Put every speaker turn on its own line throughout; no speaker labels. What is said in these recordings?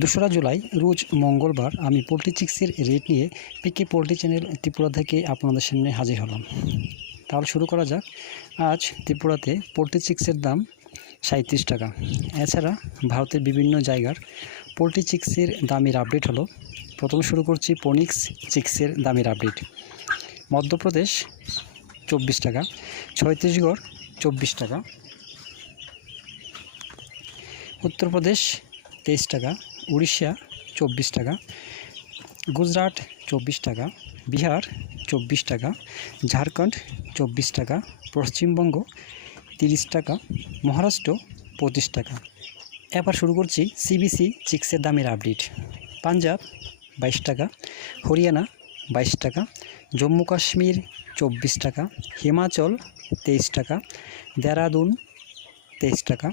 দোসরা জুলাই, রোজ মঙ্গলবার আমি পোলট্রি চিক্সের রেট নিয়ে পিকে পোলট্রি চ্যানেল ত্রিপুরা থেকে আপনাদের সামনে হাজির হলাম। তাহলে শুরু করা যাক। আজ ত্রিপুরাতে পোলট্রি চিক্সের দাম সাঁত্রিশ টাকা। এছাড়া ভারতের বিভিন্ন জায়গার পোলট্রি চিক্সের দামের আপডেট হলো। প্রথম শুরু করছি পনিক্স চিক্সের দামের আপডেট। মধ্যপ্রদেশ চব্বিশ টাকা, ছত্তিশগড় চব্বিশ টাকা, উত্তরপ্রদেশ তেইশ টাকা উড়িষ্যা চব্বিশ টাকা, গুজরাট চব্বিশ টাকা, বিহার চব্বিশ টাকা, ঝাড়খণ্ড চব্বিশ টাকা, পশ্চিমবঙ্গ তিরিশ টাকা, মহারাষ্ট্র পঁচিশ টাকা। এবার শুরু করছি সিবিসি চিক্সের দামের আপডেট পাঞ্জাব বাইশ টাকা, হরিয়ানা বাইশ টাকা, জম্মু কাশ্মীর চব্বিশ টাকা, হিমাচল তেইশ টাকা, দেরাদুন তেইশ টাকা,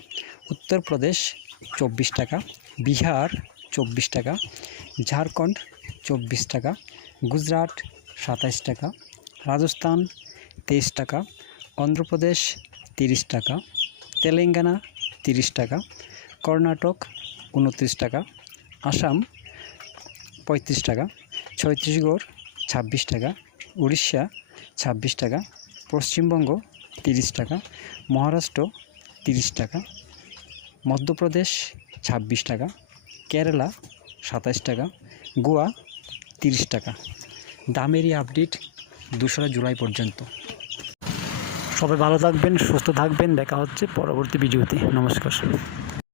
উত্তরপ্রদেশ চব্বিশ টাকা, বিহার চব্বিশ টাকা, ঝাড়খণ্ড চব্বিশ টাকা, গুজরাট সাতাইশ টাকা, রাজস্থান তেইশ টাকা, অন্ধ্রপ্রদেশ তিরিশ টাকা, তেলেঙ্গানা তিরিশ টাকা, কর্ণাটক উনত্রিশ টাকা, আসাম পঁয়ত্রিশ টাকা, ছত্তিশগড় ছাব্বিশ টাকা, উড়িষ্যা ছাব্বিশ টাকা, পশ্চিমবঙ্গ তিরিশ টাকা, মহারাষ্ট্র তিরিশ টাকা মধ্যপ্রদেশ ছাব্বিশ টাকা, কেরালা সাতাশ টাকা, গোয়া তিরিশ টাকা। দামেরই আপডেট দোসরা জুলাই পর্যন্ত। সবাই ভালো থাকবেন, সুস্থ থাকবেন, দেখা হচ্ছে পরবর্তী ভিডিওতে। নমস্কার।